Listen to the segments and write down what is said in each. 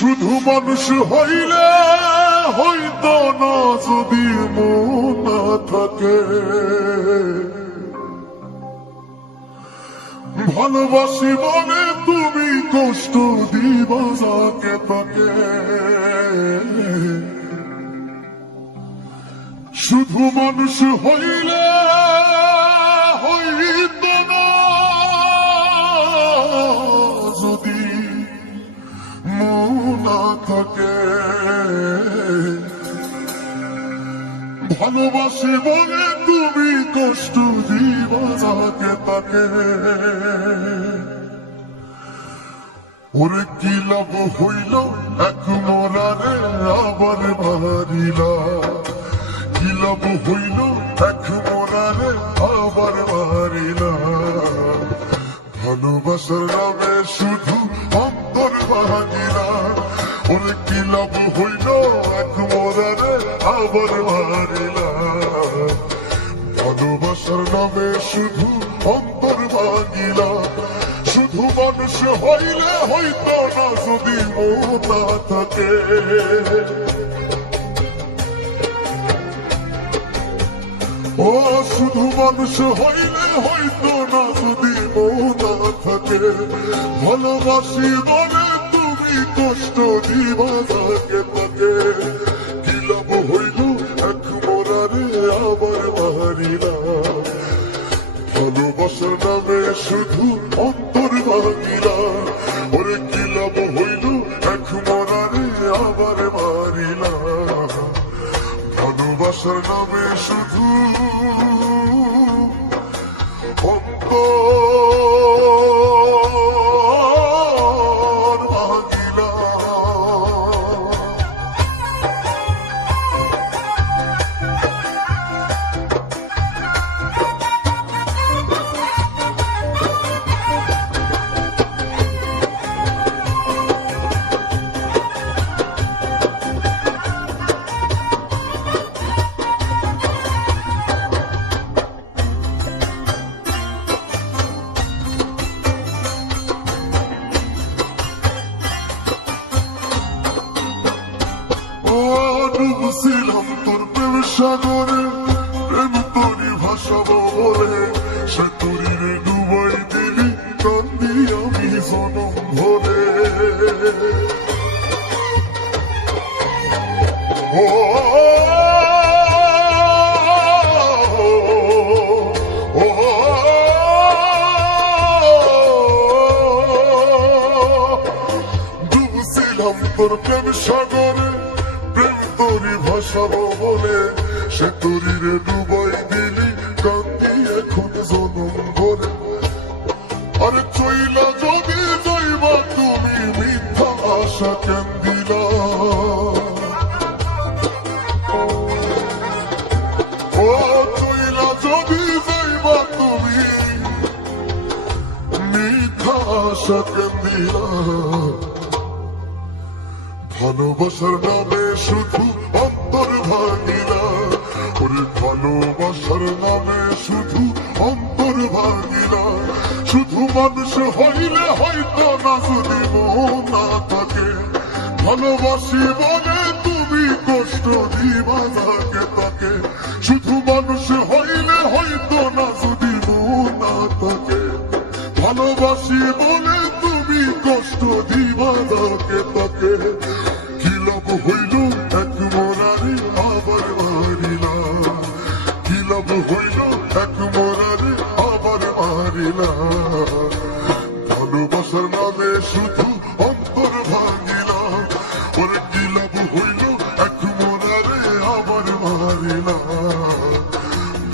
শুধু মানুষ হইলে হইতো না যদি মন না থাকে। ভালোবাসি বলে তুমি কষ্ট দিবা যাকে তাকে। শুধু মানুষ হইলে হইতো না যদি মন না থাকে। ভালোবাসি বলে তুমি কষ্ট দিবা যাকে তাকে। ওরে কি লাভ হইল এক মরারে আবার মারিলা। কি লাভ হইল এক মরারে আবার মারিলা। ভালোবাসার নামে শুধু অন্তর ভাঙিলা। ওরে কি লাভ হইল এক মরারে আবার মারিলা। ভালোবাসার নামে শুধু অন্তর ভাঙিলা। শুধু মানুষ হইলে হইতো না যদি মন না থাকে। ও শুধু মানুষ হইলে হইতো না যদি মন না থাকে। ভালোবাসি বলে তুমি কষ্ট দিবা যাকে তাকে। কি লাভ হইল এক মরারে আবার মারিলা। ভালোবাসার নামে শুধু অন্তর ভাঙিলা। ওরে কি লাভ হইল এক মরারে আবার মারিলা। ভালোবাসার নামে শুধু অন্তর ভাঙিলা। ডুবছিলাম তোর প্রেম সাগরে, প্রেম তোরই ভাসাবো বলে। সে তোরিরে ডুবাই দিলি কান্দি আমি জনম ভরে। ও ডুবছিলাম তোর প্রেম সাগরে, প্রেম তোরি ভাসাবো বলে। সে তোরিরে ডুবাই দিলি কান্দি এখন জনম ভরে। আরে চইলা যদি যাইবা তুমি মিথ্যা আশা কেন দিলা। ও চইলা যদি যাইবা তুমি মিথ্যা আশা কেন দিলা। ভালোবাসার নামে শুধু অন্তর ভাঙিলা। ওরে ভালোবাসার নামে শুধু অন্তর ভাঙিলা। শুধু মানুষ হইলে হয়তো না যদি মন না থাকে। ভালোবাসি বলে তুমি কষ্ট দিবা যাকে তাকে। শুধু মানুষ হইলে হয়তো না যদি মন না থাকে। ভালোবাসি বলে তুমি কষ্ট দিবা যাকে তাকে। কি লাভ হইল এক মরারে আবার মারিলা। কি লাভ হইল এক মরারে আবার মারিলা। ভালোবাসার নামে শুধু অন্তর ভাঙিলা। ওরে কি লাভ হইল এক মরারে আবার মারিলা।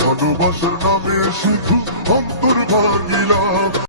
ভালোবাসার নামে শুধু অন্তর ভাঙিলা।